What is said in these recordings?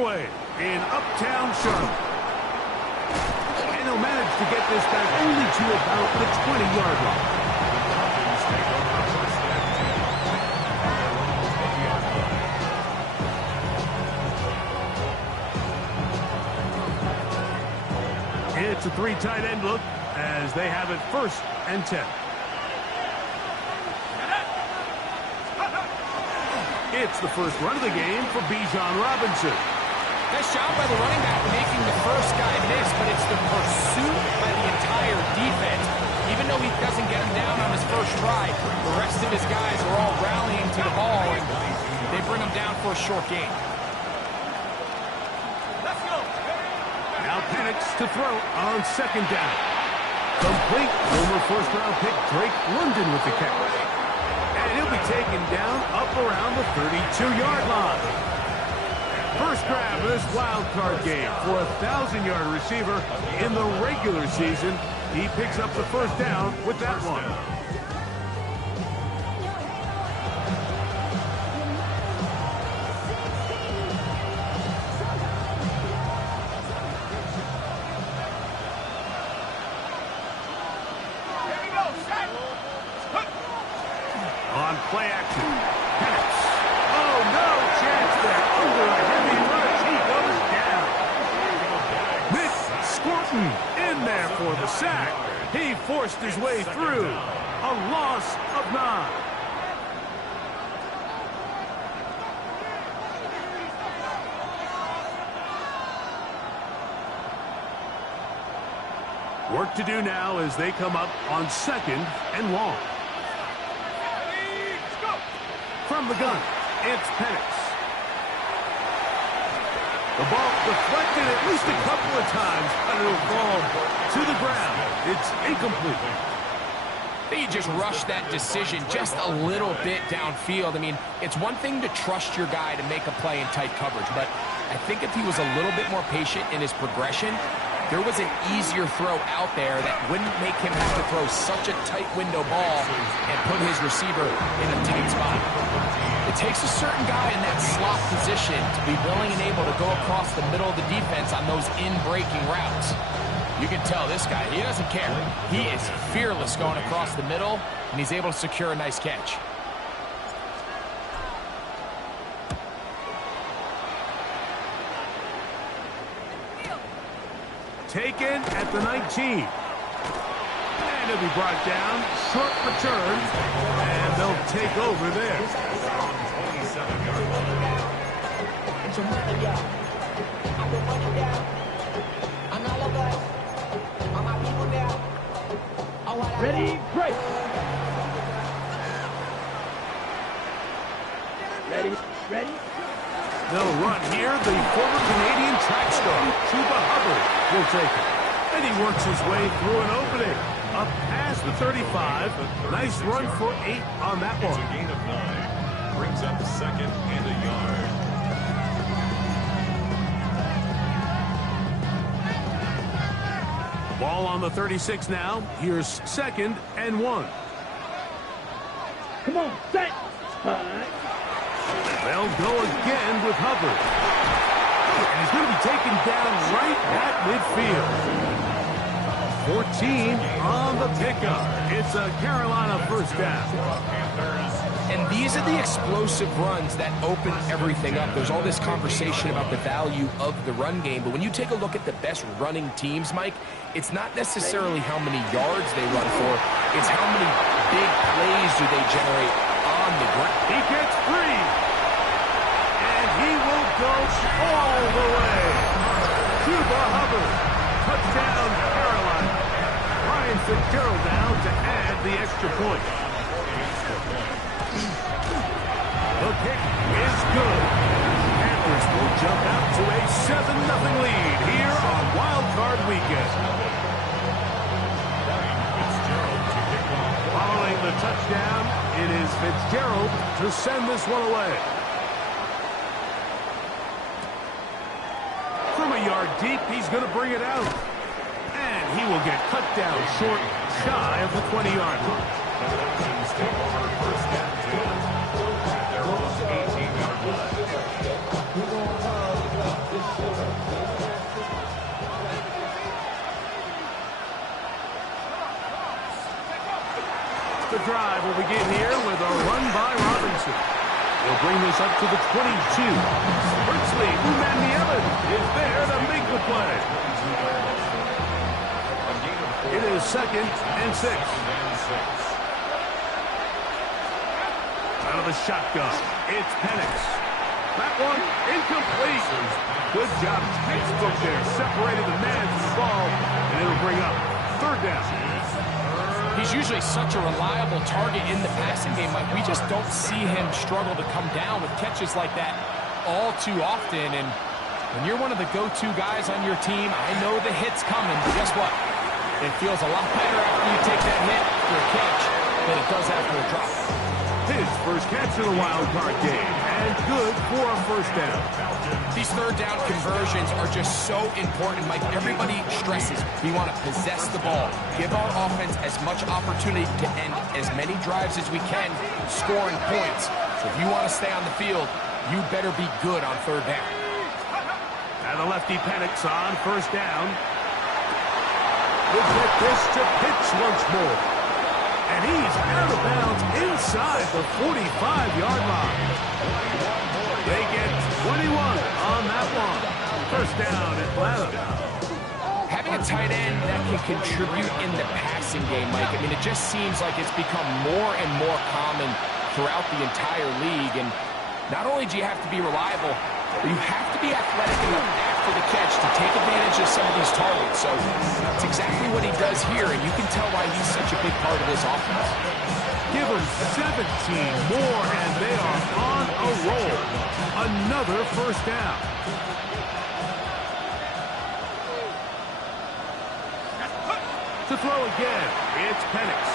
underway in Uptown Charlotte. And he'll manage to get this back only to about the 20-yard line. It's a three tight end look as they have it 1st and 10. It's the first run of the game for Bijan Robinson. Nice job by the running back making the first guy miss, but it's the pursuit by the entire defense. Even though he doesn't get him down on his first try, the rest of his guys are all rallying to the ball, and they bring him down for a short gain. Now Penix to throw on 2nd down. Complete. Former first-round pick Drake London with the catch. And he'll be taken down up around the 32-yard line. First grab of this wild card game for a 1,000-yard receiver in the regular season. He picks up the 1st down with that one. On play action, Penix. Oh, no chance there. Under a heavy rush, he goes down. Nick Scorton in there for the sack. He forced his way through. A loss of 9. Work to do now as they come up on 2nd and long. From the gun, it's Penix. The ball deflected at least a couple of times, but it'll fall to the ground. It's incomplete. He just rushed that decision just a little bit downfield. I mean, it's one thing to trust your guy to make a play in tight coverage, but I think if he was a little bit more patient in his progression, there was an easier throw out there that wouldn't make him have to throw such a tight window ball and put his receiver in a tight spot. It takes a certain guy in that slot position to be willing and able to go across the middle of the defense on those in-breaking routes. You can tell this guy, he doesn't care. He is fearless going across the middle, and he's able to secure a nice catch. Taken at the 19. And he'll be brought down. Short return. And they'll take over there. Ready, break. Ready. They'll run here. The former Canadian track star, Chuba Hubbard, will take it. And he works his way through an opening. Up past the 35. Nice run for 8 on that one. It's a gain of 9. Brings up 2nd and a yard. Ball on the 36 now. Here's 2nd and 1. Come on, set. Time. They'll go again with Hubbard. And he's going to be taken down right at midfield. 14 on the pickup. It's a Carolina 1st down. And these are the explosive runs that open everything up. There's all this conversation about the value of the run game, but when you take a look at the best running teams, Mike, it's not necessarily how many yards they run for, it's how many big plays do they generate on the ground. He gets free, and he will go all the way. Chuba Hubbard, touchdown Carolina. Ryan Fitzgerald now to add the extra point. The kick is good. Panthers will jump out to a 7-0 lead here on Wild Card Weekend. Following the touchdown, it is Fitzgerald to send this one away. From a yard deep, he's going to bring it out. And he will get cut down short, shy of the 20-yard line. the drive will begin here with a run by Robinson. He'll bring this up to the 22. Princely, Umanmielen is there to make the play. It is 2nd and 6. Out of the shotgun, it's Penix. That one incomplete. Good job, textbook there. Separated the man from the ball, and it'll bring up 3rd down. He's usually such a reliable target in the passing game. Like, we just don't see him struggle to come down with catches like that all too often. And when you're one of the go-to guys on your team, I know the hit's coming, but guess what? It feels a lot better after you take that hit for a catch than it does after a drop. His first catch in the wild card game, and good for a 1st down. These 3rd down conversions are just so important. Like, everybody stresses, we want to possess the ball, give our offense as much opportunity to end as many drives as we can, scoring points. So if you want to stay on the field, you better be good on 3rd down. And the lefty Penix on 1st down. We'll get this to pitch once more. And he's out of bounds inside the 45-yard line. They get 21 on that one. 1st down, Atlanta. Having a tight end that can contribute in the passing game, Mike, I mean, it just seems like it's become more and more common throughout the entire league. And not only do you have to be reliable, but you have to be athletic enough after the catch to take advantage of some of these targets. So that's exactly what he does here, and you can tell why he's such a big part of this offense. Give them 17 more, and they are on a roll. Another 1st down. To throw again, it's Penix.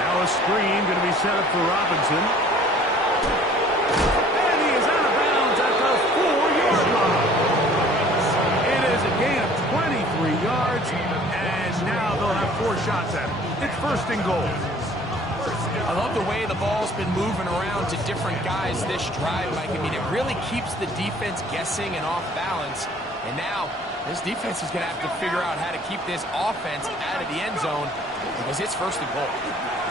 Now a screen going to be set up for Robinson. And he is out of bounds at the 4-yard line. It is a gain of 23 yards, and now they'll have 4 shots at it. It's 1st and goal. I love the way the ball's been moving around to different guys this drive, Mike. I mean, it really keeps the defense guessing and off balance. And now, this defense is going to have to figure out how to keep this offense out of the end zone because it's 1st and goal.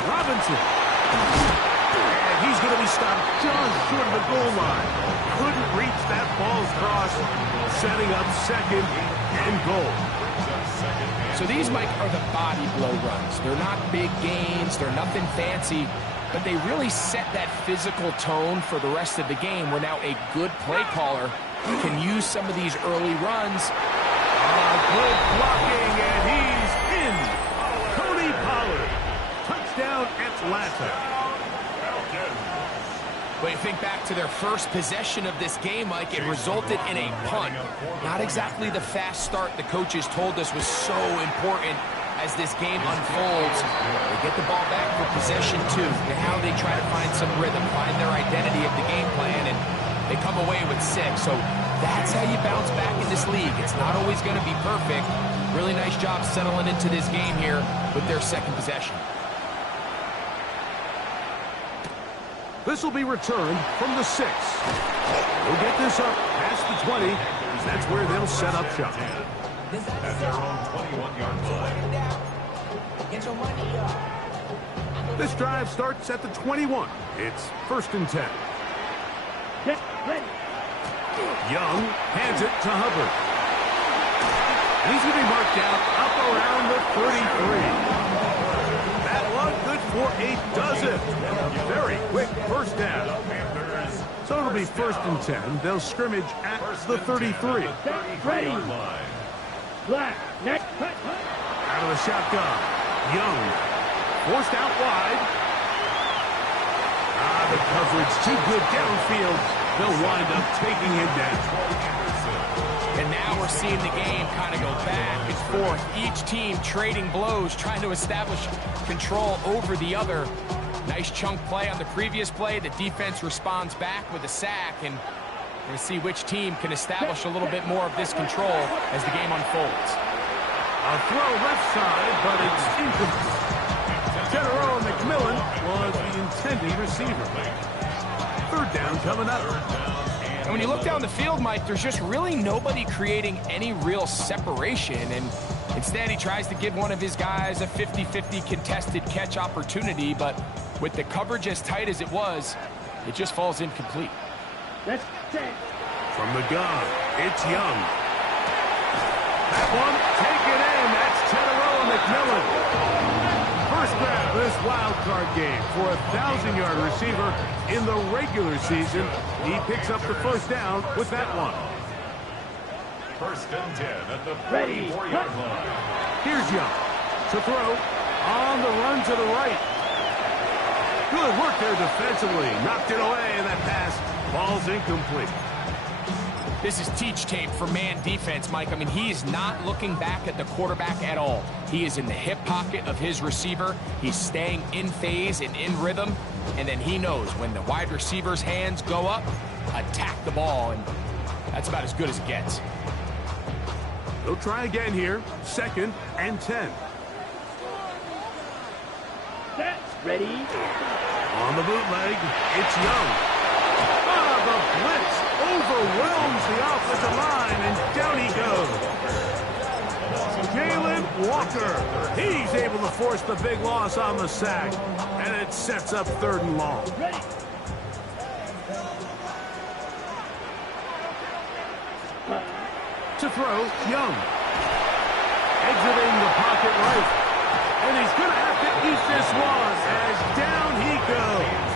Robinson. And he's going to be stopped just short of the goal line. Couldn't reach that ball's cross, setting up 2nd and goal. So these, Mike, are the body blow runs. They're not big gains. They're nothing fancy. But they really set that physical tone for the rest of the game where now a good play caller can use some of these early runs. Good blocking, and he's in. Tony Pollard. Touchdown, Atlanta. When you think back to their first possession of this game, Mike, it resulted in a punt. Not exactly the fast start the coaches told us was so important as this game unfolds. They get the ball back for possession 2. Now they try to find some rhythm, find their identity of the game plan, and they come away with 6. So that's how you bounce back in this league. It's not always going to be perfect. Really nice job settling into this game here with their 2nd possession. This will be returned from the 6. We'll get this up past the 20. That's where they'll set up shop. At their own 21-yard line. This drive starts at the 21. It's 1st and 10. Get ready. Young hands it to Hubbard. And he's going to be marked down up around the 33. That one good for a dozen. Very quick 1st down. So it'll be 1st and 10. They'll scrimmage at the 33. Ready. Black. Next. Out of the shotgun. Young. Forced out wide. The coverage too good downfield. They'll wind up taking him down. And now we're seeing the game kind of go back and forth. Each team trading blows, trying to establish control over the other. Nice chunk play on the previous play. The defense responds back with a sack, and we're going to see which team can establish a little bit more of this control as the game unfolds. A throw left side, but it's incomplete. General McMillan was the intended receiver. 3rd down coming up. And when you look down the field, Mike, there's just really nobody creating any real separation. And Instead, he tries to give one of his guys a 50-50 contested catch opportunity, but with the coverage as tight as it was, it just falls incomplete. That's it. From the gun, it's Young. That one, taken in. That's Teteroa McMillan. First grab of this wild card game for a 1,000-yard receiver in the regular season. He picks up the first down with that one. First and 10 at the Ready. 34-yard line. Here's Young to throw on the run to the right. Good work there defensively. Knocked it away, and that pass falls incomplete. This is teach tape for man defense, Mike. I mean, he is not looking back at the quarterback at all. He is in the hip pocket of his receiver. He's staying in phase and in rhythm. And then he knows when the wide receiver's hands go up, attack the ball. And that's about as good as it gets. They'll try again here. 2nd and 10. That's ready. On the bootleg, it's Young. Ah, the blitz overwhelms the offensive line, and down he goes. Jalen Walker. He's able to force the big loss on the sack, and it sets up 3rd and long. Ready. To throw, Young. Exiting the pocket right. And he's going to have to eat this one as down he goes.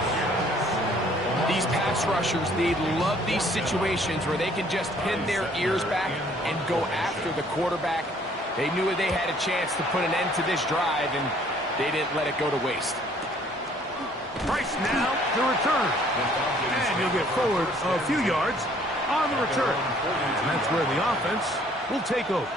These pass rushers, they love these situations where they can just pin their ears back and go after the quarterback. They knew they had a chance to put an end to this drive, and they didn't let it go to waste. Price now to return. And he'll get forward a few yards on the return. And that's where the offense will take over.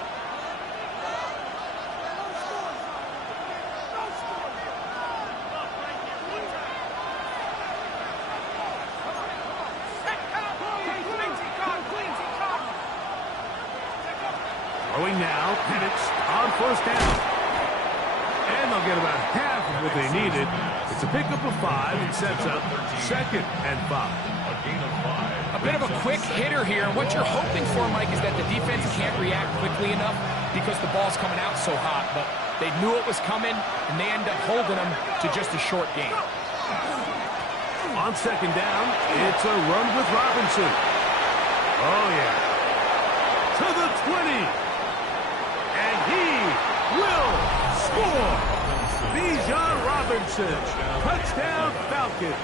Throwing now, Penix on 1st down. And they'll get about half of what they needed. It's a pickup of 5 and sets up 2nd and 5. A gain of 5. A bit of a quick hitter here, and what you're hoping for, Mike, is that the defense can't react quickly enough because the ball's coming out so hot. But they knew it was coming, and they end up holding them to just a short gain. On 2nd down, it's a run with Robinson. Oh, yeah. To the 20. And he will score. Bijan Robinson. Touchdown, Falcons.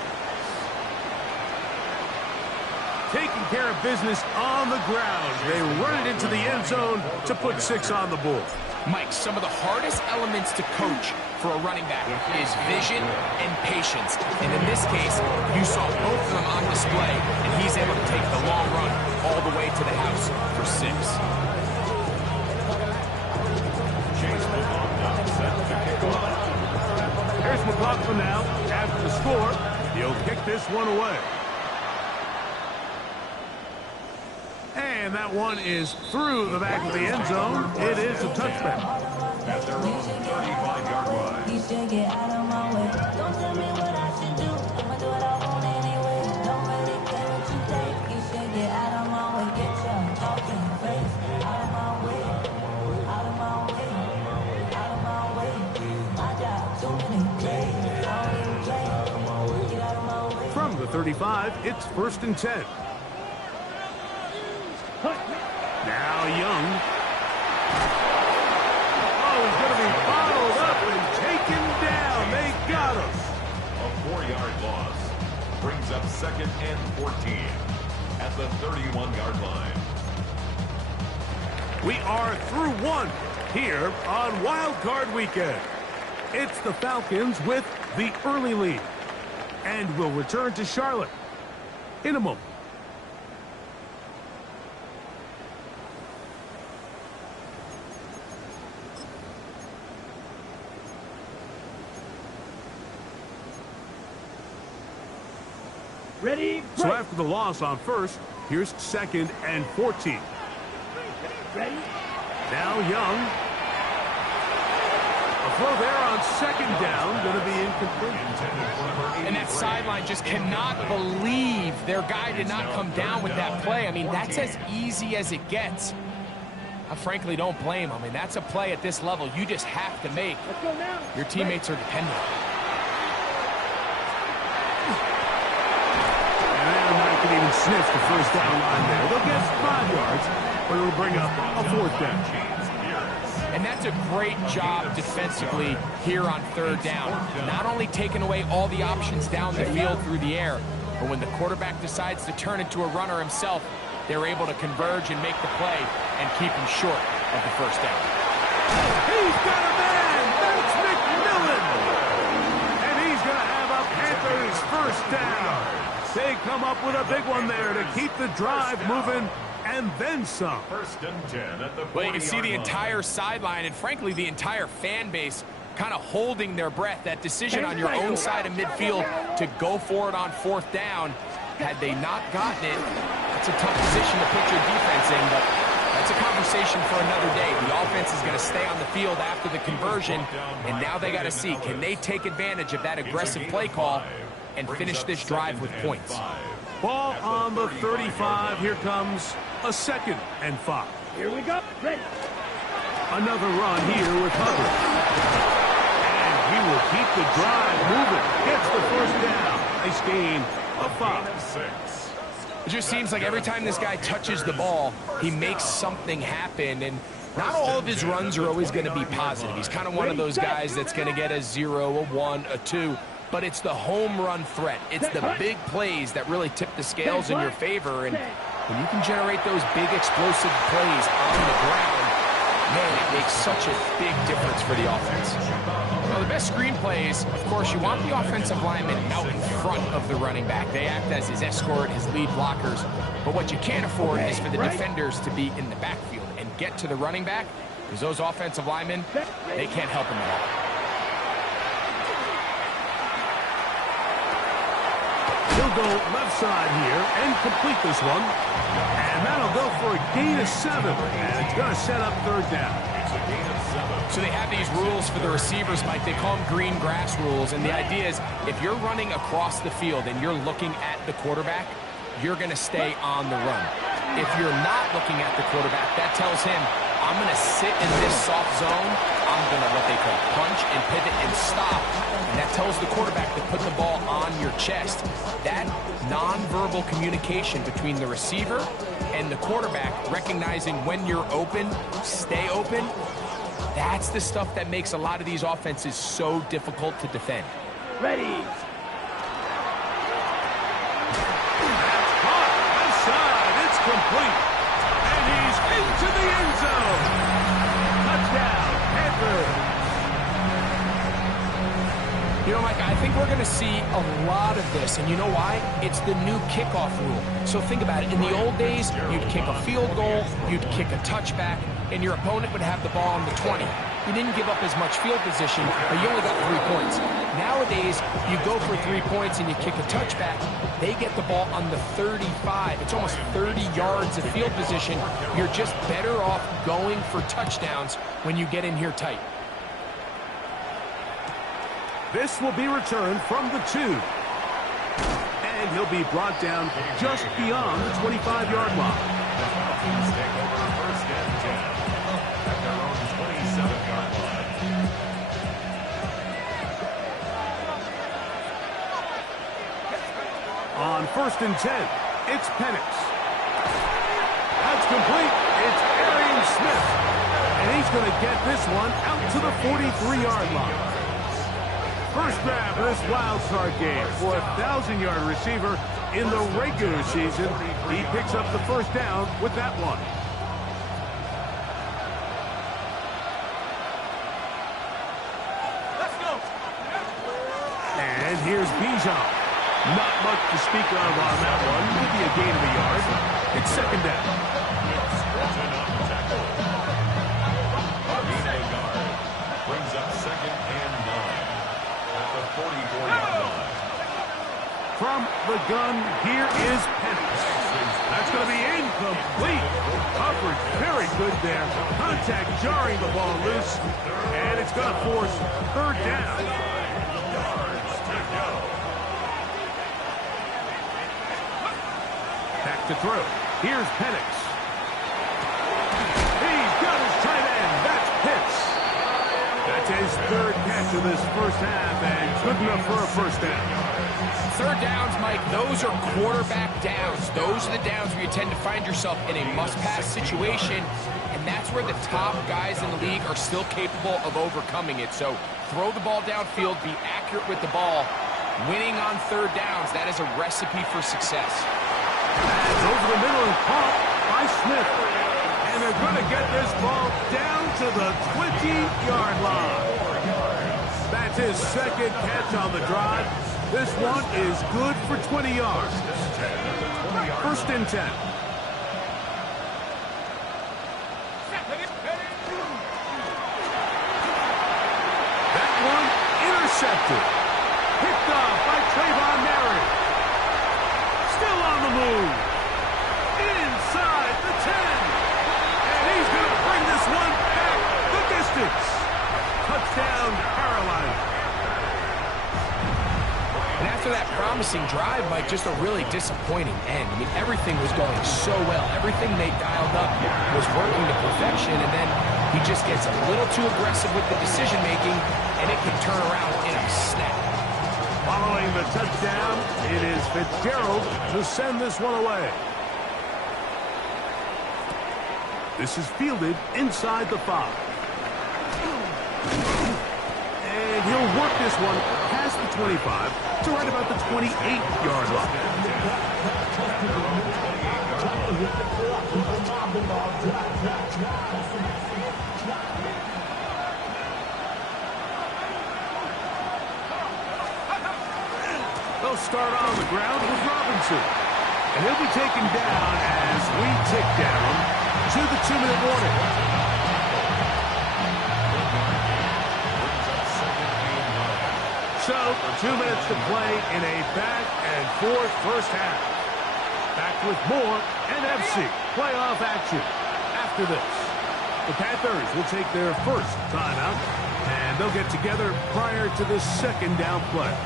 Taking care of business on the ground. They run it into the end zone to put 6 on the board. Mike, some of the hardest elements to coach for a running back is vision and patience. And in this case, you saw both of them on display, and he's able to take the long run all the way to the house for 6. Here's McLaughlin now. After the score, he'll kick this one away. And that one is through the back of the end zone. It is a touchback. At their own 35-yard line. You should get out of my way. Don't tell me what I should do. I'ma do what I want anyway. Don't really care what you think. You should get out of my way. Get your talking face out of my way. Out of my way. Out of my way. I got too many plays. I don't even play. Get out of my way. From the 35, it's 1st and 10. Now Young. Oh, he's going to be bottled up and taken down. They got him. A 4-yard loss brings up 2nd and 14 at the 31-yard line. We are through 1 here on Wild Card Weekend. It's the Falcons with the early lead. And we'll return to Charlotte in a moment. Ready. So after the loss on 1st, here's 2nd and 14. Ready. Now Young. A throw there on 2nd down, going to be incomplete. And that sideline just cannot believe their guy did not come down with that play. I mean, that's as easy as it gets. I frankly don't blame him. I mean, that's a play at this level you just have to make. Let's go now. Your teammates are dependent. And they're not going to even sniff the first down line there. They'll get 5 yards, but it'll bring up a 4th down. And that's a great job defensively here on 3rd down. Not only taking away all the options down the field through the air, but when the quarterback decides to turn into a runner himself, they're able to converge and make the play and keep him short of the first down. He's got a man! That's McMillan! And he's going to have a Panthers first down. They come up with a big one there to keep the drive moving, and then some. 1st and 10 at the 40-yard line. Well, you can see the entire sideline and, frankly, the entire fan base kind of holding their breath. That decision on your own side of midfield to go for it on 4th down, had they not gotten it, it's a tough position to put your defense in, but that's a conversation for another day. The offense is going to stay on the field after the conversion, and now they got to see, can they take advantage of that aggressive play call and finish this drive with points? Ball on the 35. Here comes a 2nd and 5. Here we go. Ready. Another run here with Hubbard. And he will keep the drive moving. Gets the first down. Nice gain of 5. It just seems like every time this guy touches the ball, he makes something happen, and not all of his runs are always going to be positive. He's kind of one of those guys that's going to get a 0, a 1, a 2, but it's the home run threat. It's the big plays that really tip the scales in your favor, and when you can generate those big explosive plays on the ground, man, it makes such a big difference for the offense. Well, the best screen plays, of course, you want the offensive lineman out in front of the running back. They act as his escort, his lead blockers. But what you can't afford is for the defenders to be in the backfield and get to the running back, because those offensive linemen, they can't help him at all. He'll go left side here and complete this one. And that'll go for a gain of 7. And it's going to set up 3rd down. So they have these rules for the receivers, Mike. They call them green grass rules. And the idea is if you're running across the field and you're looking at the quarterback, you're going to stay on the run. If you're not looking at the quarterback, that tells him, I'm going to sit in this soft zone. I'm going to what they call punch and pivot and stop. And that tells the quarterback to put the ball on your chest. That nonverbal communication between the receiver and the quarterback, recognizing when you're open, stay open, that's the stuff that makes a lot of these offenses so difficult to defend. Ready. That's caught. Left side. It's complete. And he's into the end zone. Touchdown, Panthers. You know, Mike, I think we're going to see a lot of this, and you know why? It's the new kickoff rule. So think about it. In the old days, you'd kick a field goal, you'd kick a touchback, and your opponent would have the ball on the 20. You didn't give up as much field position, but you only got 3 points. Nowadays, you go for 3 points and you kick a touchback. They get the ball on the 35. It's almost 30 yards of field position. You're just better off going for touchdowns when you get in here tight. This will be returned from the 2. And he'll be brought down just beyond the 25-yard line. Take over 1st and 10 at their own 27-yard line. On 1st and 10, it's Penix. That's complete. It's Arian Smith. And he's going to get this one out to the 43-yard line. First grab of this wild card game for a 1,000-yard receiver in the regular season. He picks up the first down with that one. Let's go. And here's Bijan. Not much to speak of on that one. Maybe a gain of a yard. It's 2nd down. Brings up 2nd and 9 at the 44-yard line. From the gun, here is Penix. That's going to be incomplete. Coverage very good there. Contact jarring the ball loose. And it's going to force 3rd down. Back to throw. Here's Penix. He's third catch of this first half, and good enough for a first down. Third downs, Mike, those are quarterback downs. Those are the downs where you tend to find yourself in a must-pass situation, and that's where the top guys in the league are still capable of overcoming it. So throw the ball downfield, be accurate with the ball. Winning on third downs, that is a recipe for success. And over the middle and caught by Smith. And they're going to get this ball down to the 20-yard line. That's his second catch on the drive. This one is good for 20 yards. First and 10. That one intercepted. Picked up by Trayvon Mary. Still on the move. Inside the 10. And he's going to bring this one back the distance. Touchdown, Carolina. And after that promising drive, Mike, just a really disappointing end. I mean, everything was going so well. Everything they dialed up was working to perfection, and then he just gets a little too aggressive with the decision-making, and it can turn around in a snap. Following the touchdown, it is Fitzgerald to send this one away. This is fielded inside the 5. And he'll work this one past the 25 to right about the 28-yard line. They'll start on the ground with Robinson. And he'll be taken down as we tick down to the 2-minute warning. So, 2 minutes to play in a back-and-forth first half. Back with more NFC playoff action after this. The Panthers will take their first timeout, and they'll get together prior to the second down play.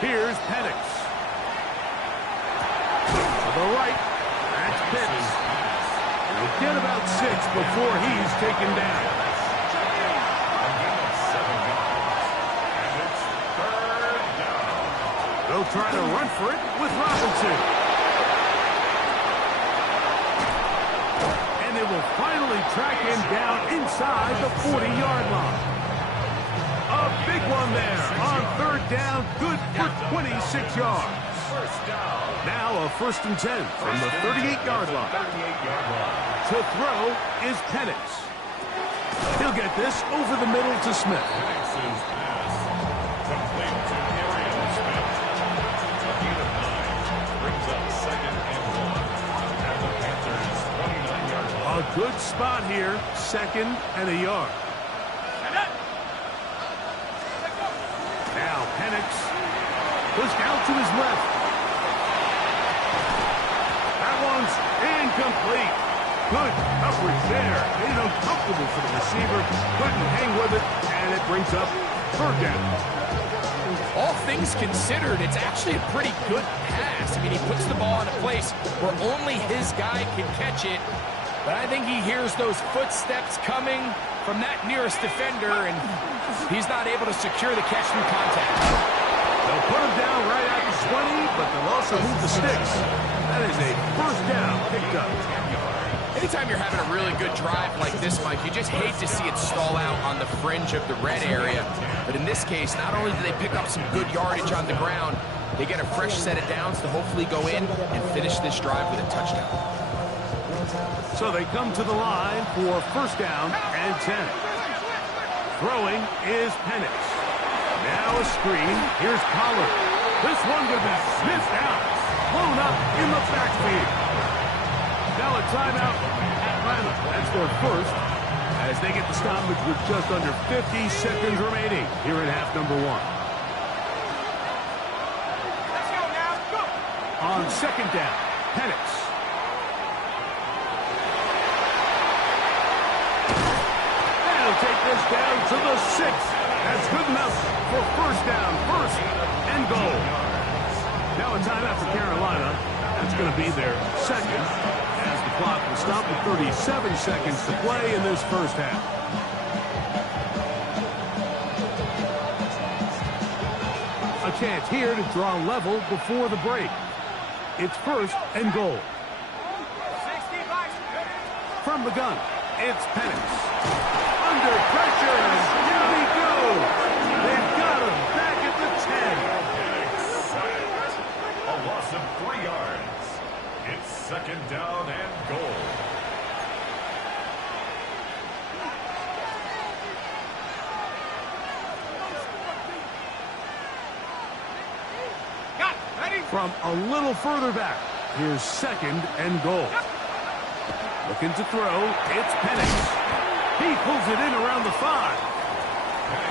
Here's Penix. To the right, that's Pitts. He'll get about 6 before he's taken down. They'll try to run for it with Robinson. And they will finally track him down inside the 40-yard line. A big one there on third down, good for 26 yards. Now a first and 10 from the 38-yard line. To throw is Penix. He'll get this over the middle to Smith. A good spot here, second and a yard. Now Penix pushed out to his left. That one's incomplete. Good coverage there. Made it uncomfortable for the receiver. Couldn't hang with it, and it brings up third down. All things considered, it's actually a pretty good pass. I mean, he puts the ball in a place where only his guy can catch it. But I think he hears those footsteps coming from that nearest defender, and he's not able to secure the catch through contact. They'll put him down right at the 20, but they'll also move the sticks. That is a first down picked up. Anytime you're having a really good drive like this, Mike, you just hate to see it stall out on the fringe of the red area. But in this case, not only do they pick up some good yardage on the ground, they get a fresh set of downs to hopefully go in and finish this drive with a touchdown. So they come to the line for first down and 10. Throwing is Penix. Now a screen. Here's Pollard. This one will be sniffed out. Blown up in the backfield. Now a timeout. Atlanta. That's their first as they get the stoppage with just under 50 seconds remaining here in half number 1. Let's go now. Go. On second down, Penix. Take this down to the 6. That's good enough for first down, first and goal. Now a timeout for Carolina. That's going to be their second, as the clock will stop with 37 seconds to play in this first half. A chance here to draw level before the break. It's first and goal. From the gun, it's Penix. Under pressure, and down he goes. They've got him back at the 10. A loss of 3 yards. It's second down and goal. From a little further back, here's second and goal. Looking to throw, it's Penix. He pulls it in around the 5.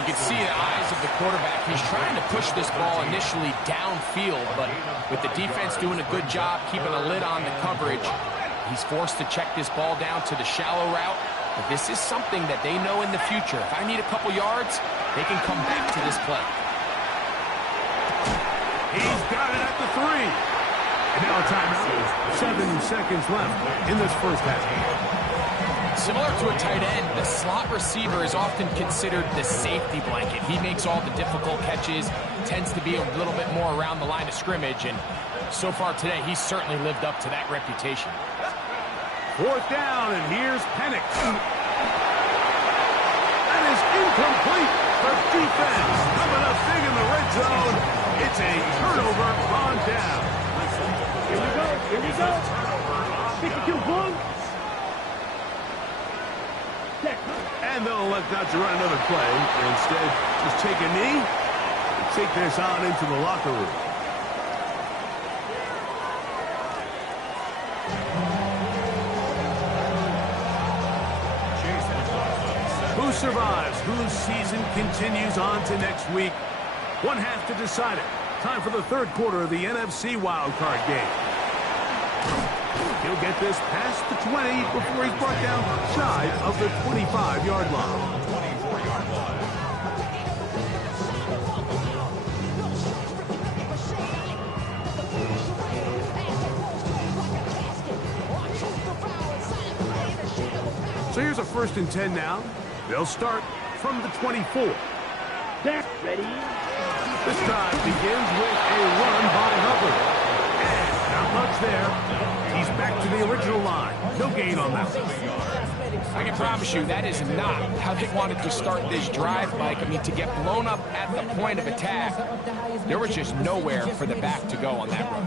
You can see the eyes of the quarterback. He's trying to push this ball initially downfield, but with the defense doing a good job keeping a lid on the coverage, he's forced to check this ball down to the shallow route. But this is something that they know in the future. If I need a couple yards, they can come back to this play. He's got it at the 3. And now a timeout. 7 seconds left in this first half. Similar to a tight end, the slot receiver is often considered the safety blanket. He makes all the difficult catches, tends to be a little bit more around the line of scrimmage, and so far today, he's certainly lived up to that reputation. Fourth down, and here's Penix. That is incomplete. The defense coming up big in the red zone. It's a turnover on down. Here we go. Here we go. 52-1. And they'll elect not to run another play. Instead, just take a knee and take this on into the locker room. Who survives? Whose season continues on to next week? One half to decide it. Time for the third quarter of the NFC wildcard game. He'll get this past the 20 before he's brought down shy of the 25-yard line. 24-yard line. So here's a 1st and 10 now. They'll start from the 24. Ready? This time begins with a run by Hubbard. And not much there. He's back to the original line. No gain on that. I can promise you that is not how they wanted to start this drive, Mike. I mean, to get blown up at the point of attack, there was just nowhere for the back to go on that run.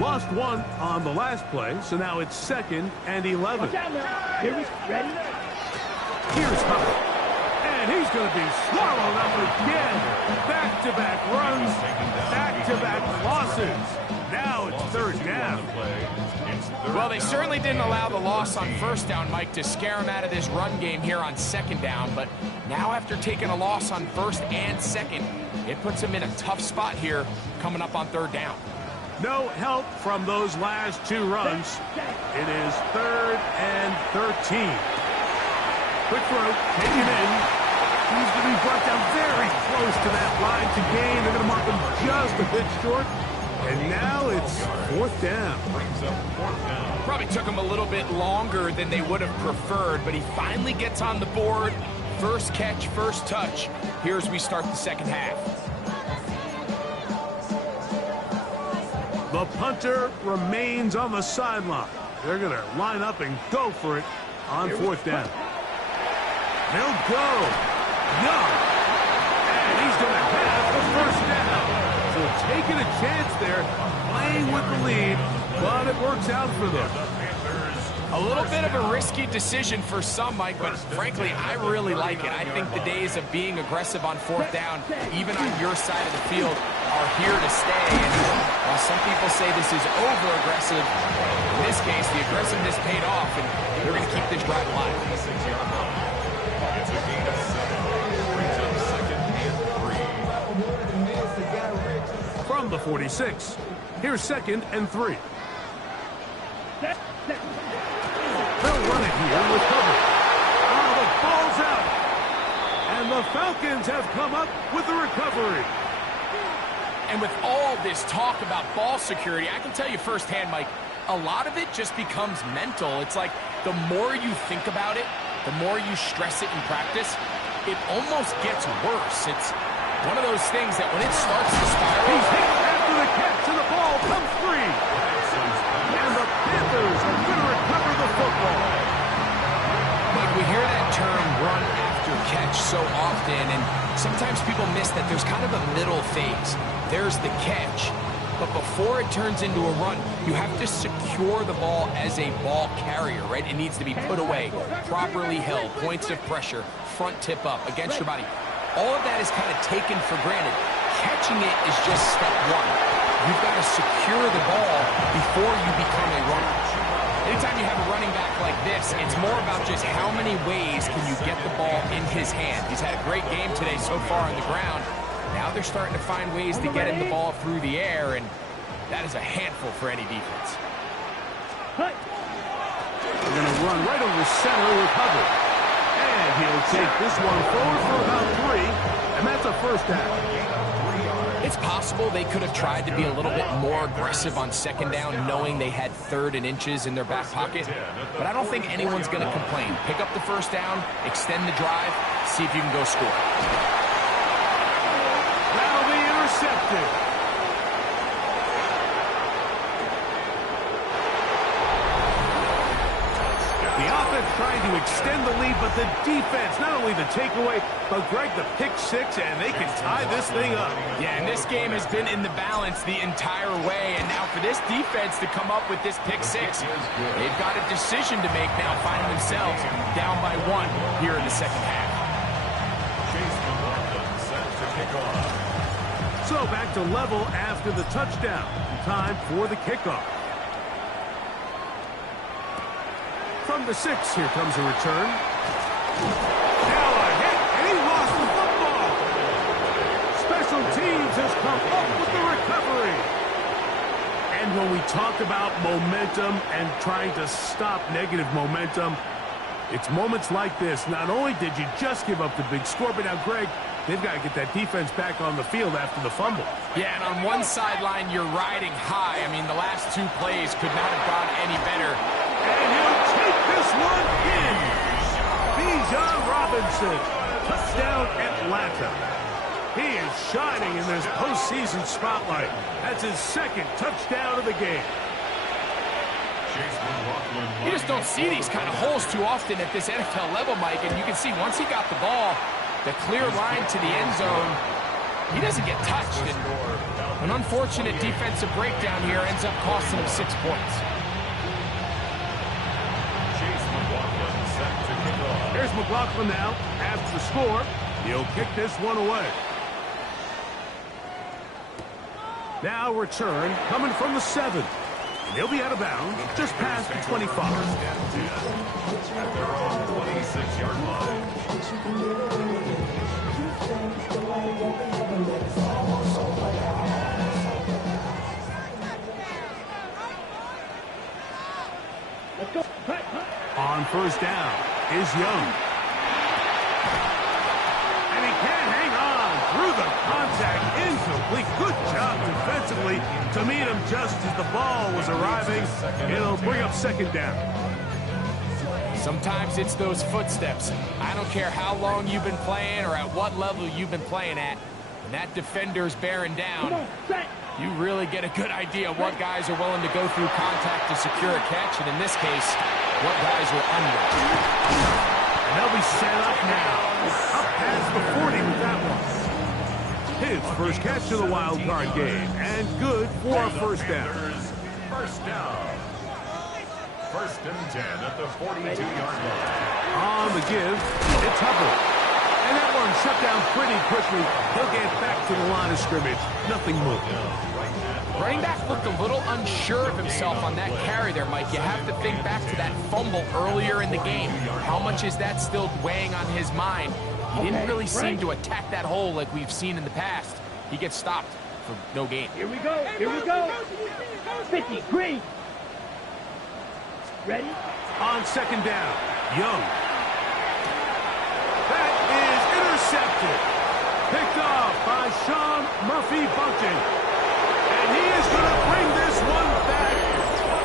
Lost one on the last play, so now it's 2nd and 11. Here we ready? Here's Hubbard. And he's going to be swallowed up again. Back-to-back runs, back-to-back losses. Now it's 3rd down. Well, they certainly didn't allow the loss on 1st down, Mike, to scare him out of this run game here on 2nd down. But now after taking a loss on 1st and 2nd, it puts him in a tough spot here coming up on 3rd down. No help from those last 2 runs. It is 3rd and 13. Quick throw, taken in. He's going to be brought down very close to that line to gain. They're going to mark him just a bit short. And now it's 4th down. Brings up 4th down. Probably took him a little bit longer than they would have preferred, but he finally gets on the board. First catch, first touch. Here as we start the second half. The punter remains on the sideline. They're going to line up and go for it on 4th down. They'll go. Young. And he's going to have the 1st down. So taking a chance there, playing with the lead, but it works out for them. A little bit of a risky decision for some, Mike, but frankly, I really like it. I think the days of being aggressive on 4th down, even on your side of the field, are here to stay. And while some people say this is over-aggressive, in this case, the aggressiveness paid off, and they're going to keep this drive alive. It's a gain of 7. Brings up 2nd and 3. From the 46, here's 2nd and 3. They'll run it here with Hubbard. Oh, the ball's out. And the Falcons have come up with the recovery. And with all this talk about ball security, I can tell you firsthand, Mike, a lot of it just becomes mental. It's like the more you think about it, the more you stress it in practice, it almost gets worse. It's one of those things that when it starts to spiral... He's hit after the catch, and the ball comes free. And the Panthers are going to recover the football. Mike, we hear that term run after catch so often, and sometimes people miss that there's kind of a middle phase. There's the catch, but before it turns into a run, you have to secure the ball as a ball carrier, right? It needs to be put away, properly held, points of pressure, front tip up, against your body. All of that is kind of taken for granted. Catching it is just step one. You've got to secure the ball before you become a runner. Anytime you have a running back like this, it's more about just how many ways can you get the ball in his hand. He's had a great game today so far on the ground. Now they're starting to find ways to get him the ball through the air, and that is a handful for any defense. They're going to run right over center with Hubbard. And he'll take this one forward for about 3, and that's a first down. It's possible they could have tried to be a little bit more aggressive on second down, knowing they had 3rd and inches in their back pocket. But I don't think anyone's going to complain. Pick up the first down, extend the drive, see if you can go score. That'll be intercepted. The offense trying to extend the lead, but the defense, not only the takeaway, but Greg, the pick 6, and they can tie this thing up. Yeah, and this game has been in the balance the entire way, and now for this defense to come up with this pick 6, they've got a decision to make now, finding themselves down by 1 here in the second half. So back to level after the touchdown. Time for the kickoff. From the 6, here comes a return. Now a hit, and he lost the football. Special teams has come up with the recovery. And when we talk about momentum and trying to stop negative momentum, it's moments like this. Not only did you just give up the big score, but now, Greg, they've got to get that defense back on the field after the fumble. Yeah, and on one sideline, you're riding high. I mean, the last 2 plays could not have gone any better. And he'll take this one in. Bijan Robinson, touchdown Atlanta. He is shining in this postseason spotlight. That's his 2nd touchdown of the game. You just don't see these kind of holes too often at this NFL level, Mike, and you can see once he got the ball, the clear line to the end zone, he doesn't get touched. And an unfortunate defensive breakdown here ends up costing him 6 points. Here's McLaughlin now. After the score, he'll kick this one away. Now return coming from the 7. And he'll be out of bounds just past the 25. At their own 26-yard line. Let's go. On first down is Young. And he can't hang on through the contact. Incomplete. Good job defensively to meet him just as the ball was arriving. It'll bring up second down. Sometimes it's those footsteps. I don't care how long you've been playing or at what level you've been playing at. When that defender's bearing down, you really get a good idea of what guys are willing to go through contact to secure a catch, and in this case, what guys are under. And they'll be set up now. Up past the 40 with that one. His first catch of the wild card game, and good for a first down. First down. 1st and 10 at the 42-yard line. On the give, it's Hubbard. And that one shut down pretty quickly. He'll get back to the line of scrimmage. Nothing moved. Running back looked a little unsure of himself on that carry there, Mike. You have to think back to that fumble earlier in the game. How much is that still weighing on his mind? He didn't really seem to attack that hole like we've seen in the past. He gets stopped for no gain. Here we go. Here we go. 50, green. Ready? On second down, Young. That is intercepted. Picked off by Sean Murphy-Bunting. And he is going to bring this one back.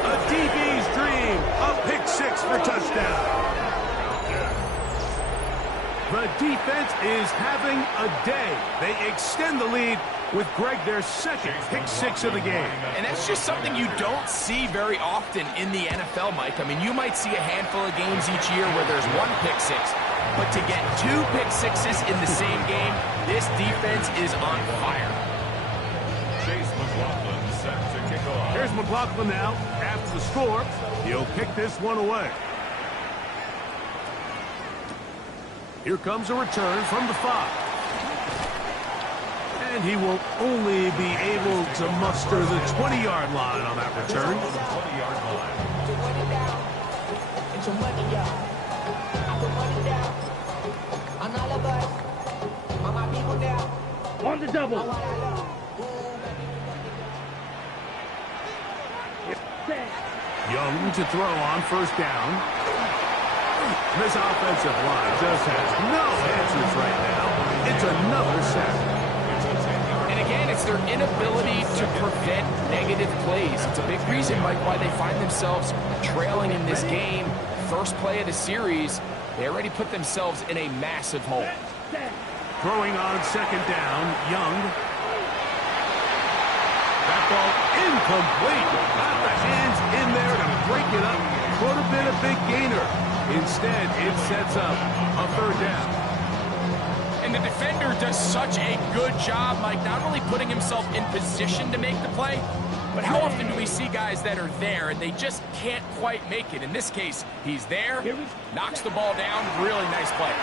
A DB's dream. A pick six for touchdown. The defense is having a day. They extend the lead with Greg their second pick six of the game. And that's just something you don't see very often in the NFL, Mike. I mean, you might see a handful of games each year where there's one pick six. But to get two pick sixes in the same game, this defense is on fire. Chase McLaughlin set to kick off. Here's McLaughlin now. After the score, he'll kick this one away. Here comes a return from the 5. And he will only be able to muster the 20-yard line on that return. 20-yard line. On the double. Young to throw on first down. This offensive line just has no answers right now. It's another sack. And again, it's their inability to prevent negative plays. It's a big reason, Mike, why they find themselves trailing in this game. First play of the series, they already put themselves in a massive hole. Throwing on second down, Young. That ball incomplete. Got the hands in there to break it up. Could have been a big gainer. Instead, it sets up a third down. And the defender does such a good job, Mike, not only putting himself in position to make the play, but how often do we see guys that are there and they just can't quite make it? In this case, he's there, knocks the ball down, really nice play.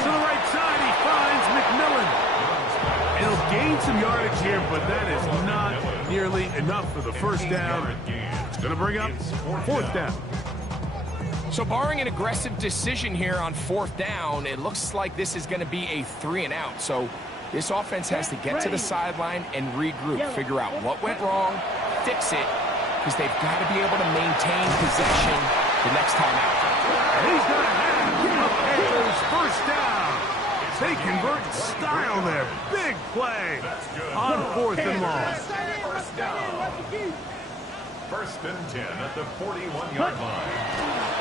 To the right side, he finds McMillan. He'll gain some yardage here, but that is not nearly enough for the first down. It's going to bring up fourth down. So barring an aggressive decision here on fourth down, it looks like this is going to be a 3-and-out. So this offense has to get to the sideline and regroup, figure out what went wrong, fix it, because they've got to be able to maintain possession the next time out. He's going to have the Panthers first down. They convert in style there. Big play on fourth and long. First down. First and 10 at the 41-yard line.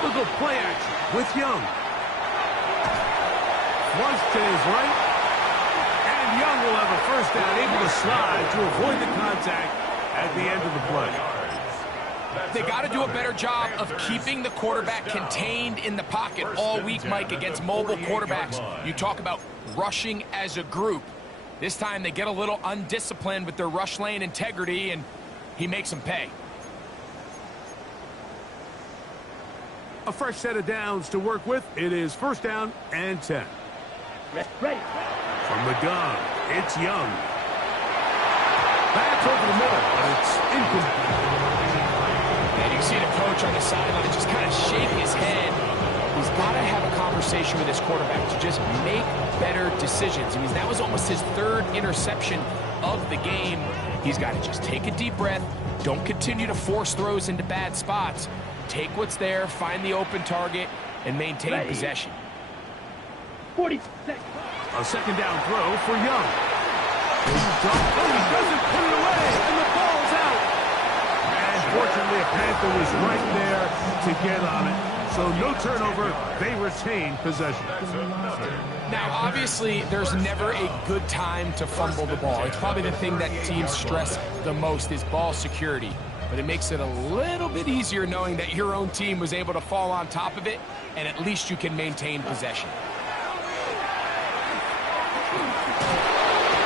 Look at play action with Young. Flush to his right. And Young will have a first down, able to slide to avoid the contact at the end of the play. They got to do a better job of keeping the quarterback contained in the pocket all week, Mike, against mobile quarterbacks. You talk about rushing as a group. This time they get a little undisciplined with their rush lane integrity, and he makes them pay. A fresh set of downs to work with. It is first down and 10. Ready. From the gun, it's Young. Back over the middle, but it's incomplete. And you see the coach on the sideline just kind of shake his head. He's got to have a conversation with his quarterback to just make better decisions. I mean, that was almost his third interception of the game. He's got to just take a deep breath. Don't continue to force throws into bad spots. Take what's there, find the open target, and maintain possession. 40 seconds. A second down throw for Young. He doesn't put it away, and the ball's out. And fortunately, a Panther was right there to get on it. So no turnover, they retain possession. Now, obviously, there's never a good time to fumble the ball. It's probably the thing that teams stress the most is ball security. But it makes it a little bit easier knowing that your own team was able to fall on top of it, and at least you can maintain possession.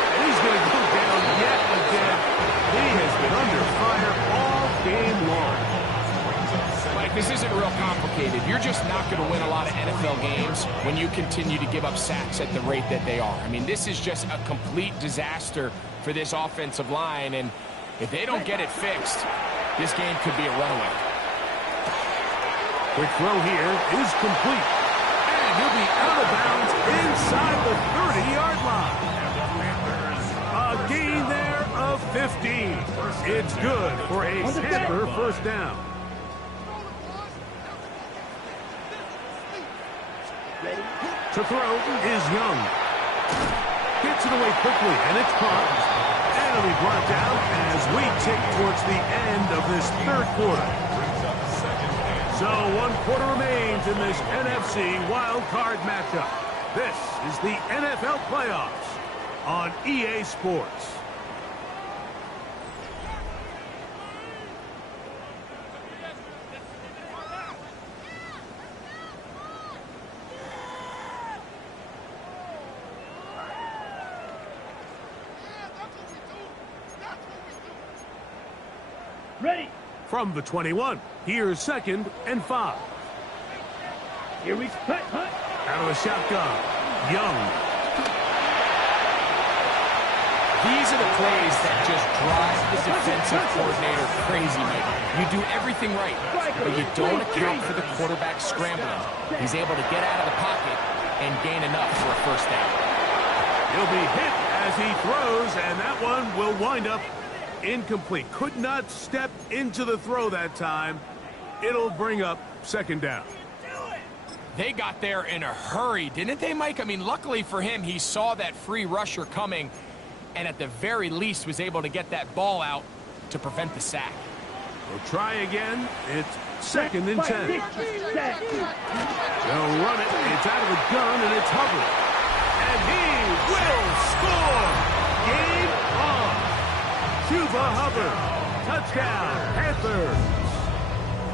And he's going to go down yet again. He has been under fire all game long. Mike, this isn't real complicated. You're just not going to win a lot of NFL games when you continue to give up sacks at the rate that they are. I mean, this is just a complete disaster for this offensive line, and if they don't get it fixed, this game could be a runaway. Quick throw here is complete. And he'll be out of bounds inside the 30-yard line. A gain there of 15. It's good for a Panther first down. To throw is Young. Gets it away quickly, and it's caught. And it'll be brought down as we tick towards the end of this third quarter. So 1 quarter remains in this NFC wild card matchup. This is the NFL playoffs on EA Sports. Ready. From the 21, here's 2nd and 5. Here we cut. Out of the shotgun, Young. These are the plays that just drive the defensive coordinator crazy, Mike. You do everything right, but you don't account for the quarterback scrambling. He's able to get out of the pocket and gain enough for a first down. He'll be hit as he throws, and that one will wind up incomplete. Could not step into the throw that time. It'll bring up 2nd down. They got there in a hurry, didn't they, Mike? I mean, luckily for him, he saw that free rusher coming and at the very least was able to get that ball out to prevent the sack. We'll try again. It's 2nd and 10. They'll run it. It's out of the gun, and it's Hubbard. And he will score! Game on! Chuba Hubbard, touchdown, Panthers.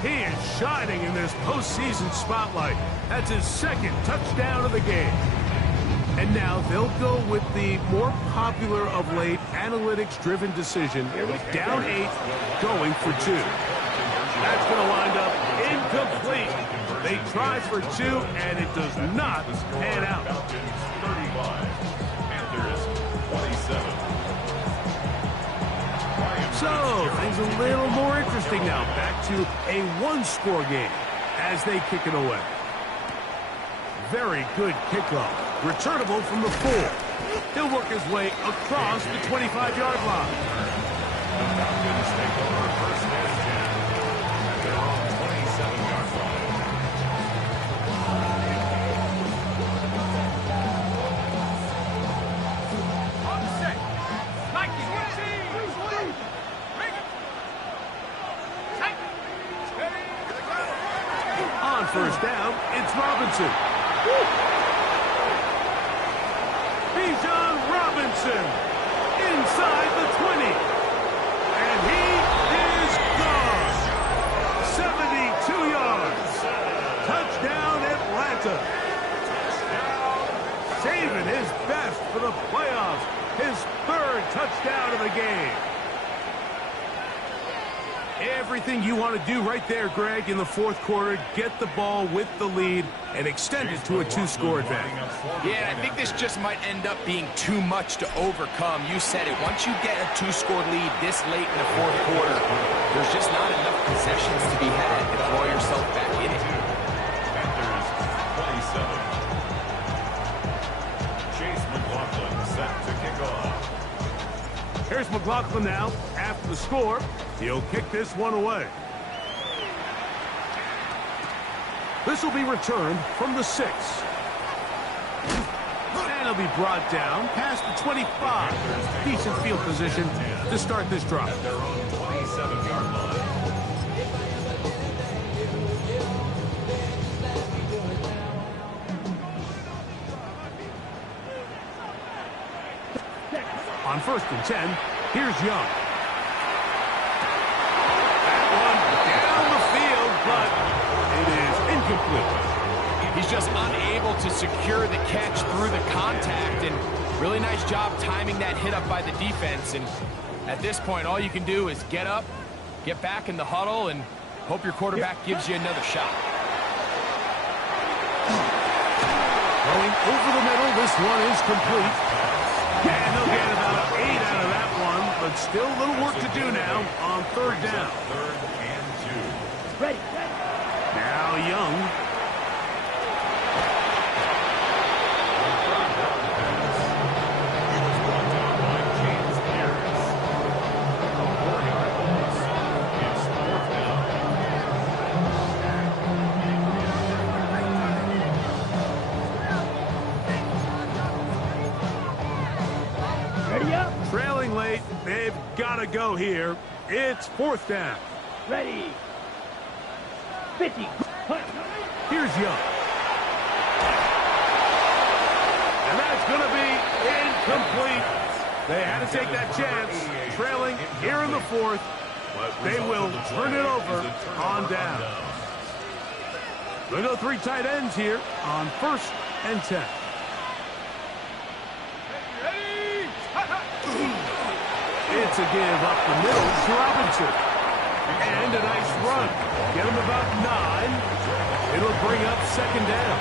He is shining in this postseason spotlight. That's his 2nd touchdown of the game. And now they'll go with the more popular of late analytics-driven decision. Down 8, going for 2. That's going to wind up incomplete. They try for 2, and it does not pan out. 35. Panthers 27. So, things a little more interesting now. Back to a 1-score game as they kick it away. Very good kickoff. Returnable from the 4. He'll work his way across the 25-yard line. The Falcons take over 1st and 10 at their own 27-yard line. On 1st down, it's Robinson. Bijan Robinson inside the 20. And he is gone. 72 yards. Touchdown, Atlanta. Saving his best for the playoffs. His 3rd touchdown of the game. Everything you want to do right there, Greg, in the 4th quarter. Get the ball with the lead and extend it to a 2-score advantage. Yeah, and I think this just might end up being too much to overcome. You said it. Once you get a 2-score lead this late in the 4th quarter, there's just not enough possessions to be had to throw yourself back in it. Panthers 27. Chase McLaughlin set to kick off. Here's McLaughlin now. After the score, he'll kick this one away. This will be returned from the 6. And he'll be brought down past the 25. Decent field position to start this drive. At their own 27-yard line. On 1st and 10, here's Young. That one down the field, but it is incomplete. He's just unable to secure the catch through the contact, and really nice job timing that hit up by the defense. And at this point, all you can do is get up, get back in the huddle, and hope your quarterback gives you another shot. Going over the middle, this one is complete. And they'll get about 8 out of that one, but still a little work to do now on 3rd down. 3rd and 2. Ready. Now Young. gotta go here. It's 4th down. Ready. 50. Here's Young. And that's going to be incomplete. They had to take that chance. Trailing here in the 4th. They will turn it over on down. They'll go 3 tight ends here on 1st and 10. It's a give up the middle to Robinson. And a nice run. Get him about 9. It'll bring up 2nd down.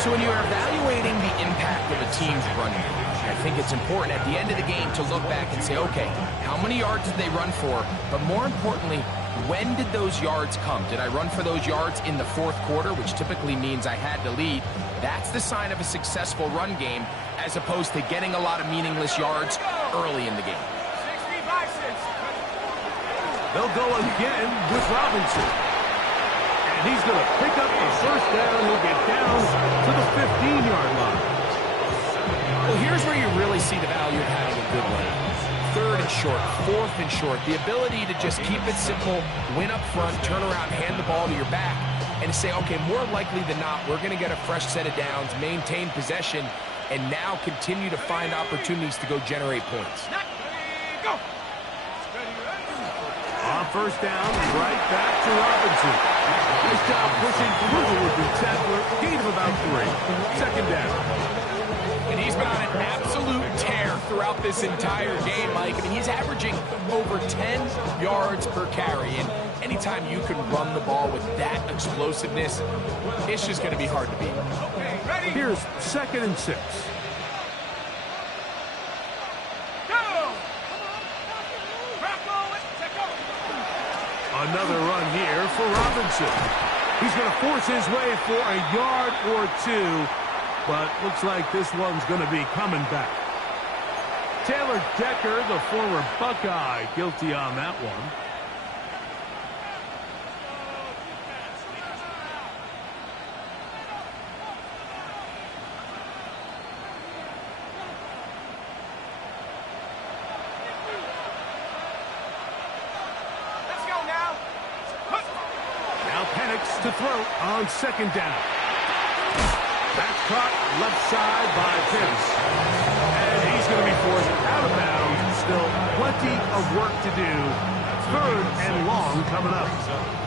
So when you're evaluating the impact of a team's running, I think it's important at the end of the game to look back and say, okay, how many yards did they run for? But more importantly, when did those yards come? Did I run for those yards in the 4th quarter, which typically means I had to lead? That's the sign of a successful run game, as opposed to getting a lot of meaningless yards early in the game. They'll go again with Robinson. And he's going to pick up the 1st down. He'll get down to the 15-yard line. Well, here's where you really see the value of having a good run. 3rd and short, 4th and short. The ability to just keep it simple, win up front, turn around, hand the ball to your back, and say, okay, more likely than not, we're going to get a fresh set of downs, maintain possession, and now continue to find opportunities to go generate points. On 1st down, right back to Robinson. Nice job pushing through with the tackler. Gain of about 3. 2nd down. And he's been on an absolute tear throughout this entire game, Mike. I mean, he's averaging over 10 yards per carry. And anytime you can run the ball with that explosiveness, it's just going to be hard to beat. Okay, ready? Here's 2nd and 6. Another run here for Robinson. He's going to force his way for a yard or 2, but looks like this one's going to be coming back. Taylor Decker, the former Buckeye, guilty on that one. To throw on 2nd down. That's caught left side by Pitts. And he's going to be forced out of bounds. Still plenty of work to do. 3rd and long coming up.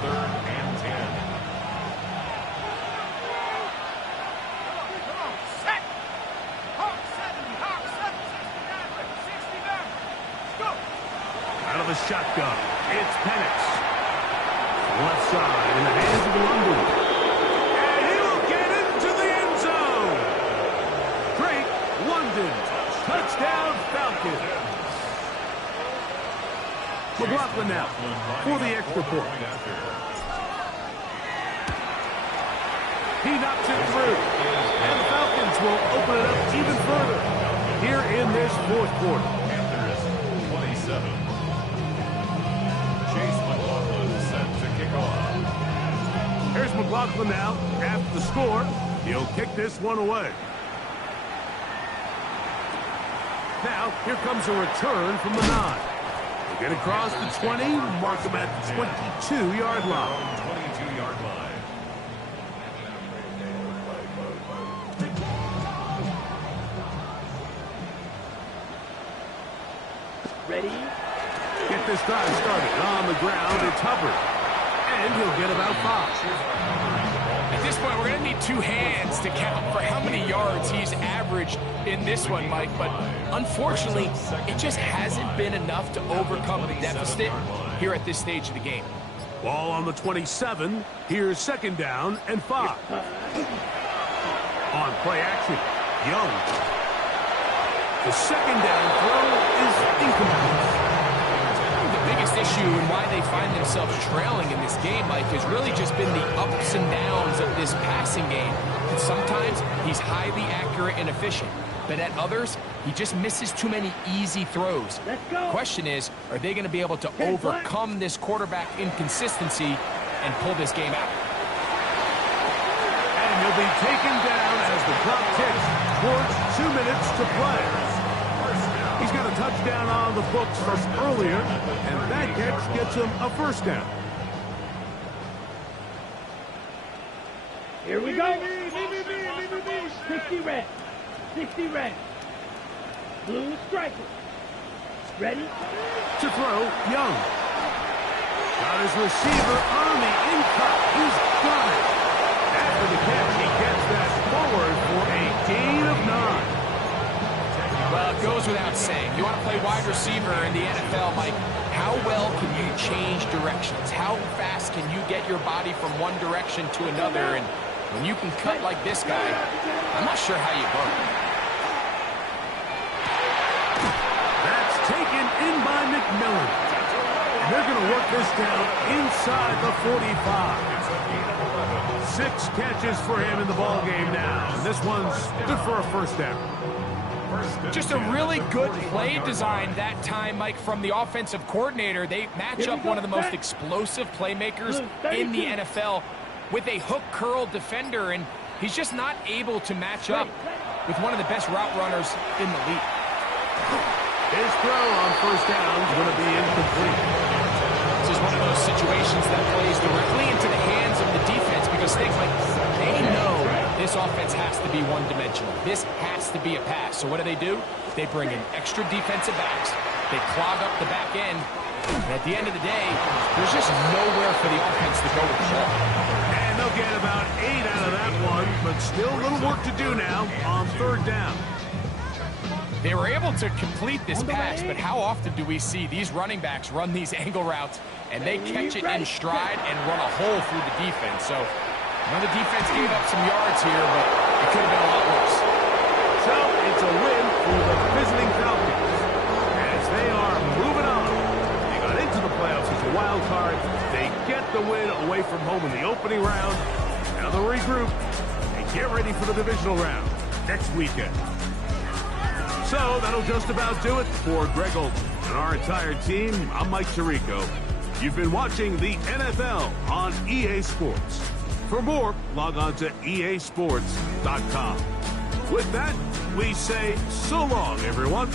3rd and 10. Out of the shotgun, it's Penix. Left side in the hands of London. And he will get into the end zone. Drake London. Touchdown Falcons. McLaughlin now for the extra point. He knocks it through. And the Falcons will open it up even further here in this 4th quarter. Panthers 27. Here's McLaughlin now. After the score, he'll kick this one away. Now, here comes a return from the 9. He'll get across the 20, mark him at the 22-yard line. 22-yard line. Ready? Get this drive started. On the ground, it's Hubbard. And he'll get about 5. At this point, we're going to need 2 hands to count for how many yards he's averaged in this one, Mike. But unfortunately, it just hasn't been enough to overcome the deficit here at this stage of the game. Ball on the 27. Here's 2nd down and 5. On play action, Young. The 2nd down throw is incomplete. The biggest issue and why they find themselves trailing in this game, Mike, has really just been the ups and downs of this passing game. And sometimes he's highly accurate and efficient, but at others, he just misses too many easy throws. Let's go. The question is, are they going to be able to overcome this quarterback inconsistency and pull this game out? And he'll be taken down as the clock ticks towards 2 minutes to play. He's going got a touchdown on the books from earlier, and that catch gets him a first down. Here we go. 60 red. 60 red. Blue striker. Ready? To throw, Young. Got his receiver on the in-cut. He's got it. After the catch, he gets that forward for a gain of 9. Well, it goes without saying. You want to play wide receiver in the NFL, Mike. How well can you change directions? How fast can you get your body from one direction to another? And when you can cut like this guy, I'm not sure how you go. That's taken in by McMillan. And they're going to work this down inside the 45. 6 catches for him in the ballgame now. And this one's good for a first down. Just a really good play design that time, Mike, from the offensive coordinator. They match up one of the most explosive playmakers in the NFL with a hook curl defender, and he's just not able to match up with one of the best route runners in the league. His throw on first down is going to be incomplete. This is one of those situations that plays directly into the hands of the defense because things like they know this offense has to be one-dimensional. This has to be a pass. So what do? They bring in extra defensive backs. They clog up the back end. And at the end of the day, there's just nowhere for the offense to go with the ball. And they'll get about 8 out of that one, but still a little work to do now on third down. They were able to complete this pass, but how often do we see these running backs run these angle routes and they catch it in stride and run a hole through the defense? So, I know the defense gave up some yards here, but it could have been a lot worse. So, it's a win for the visiting Falcons as they are moving on. They got into the playoffs as a wild card. They get the win away from home in the opening round. Now they'll regroup and get ready for the divisional round next weekend. So that'll just about do it for Greg Olden and our entire team. I'm Mike Tirico. You've been watching the NFL on EA Sports. For more, log on to easports.com. With that, we say so long, everyone.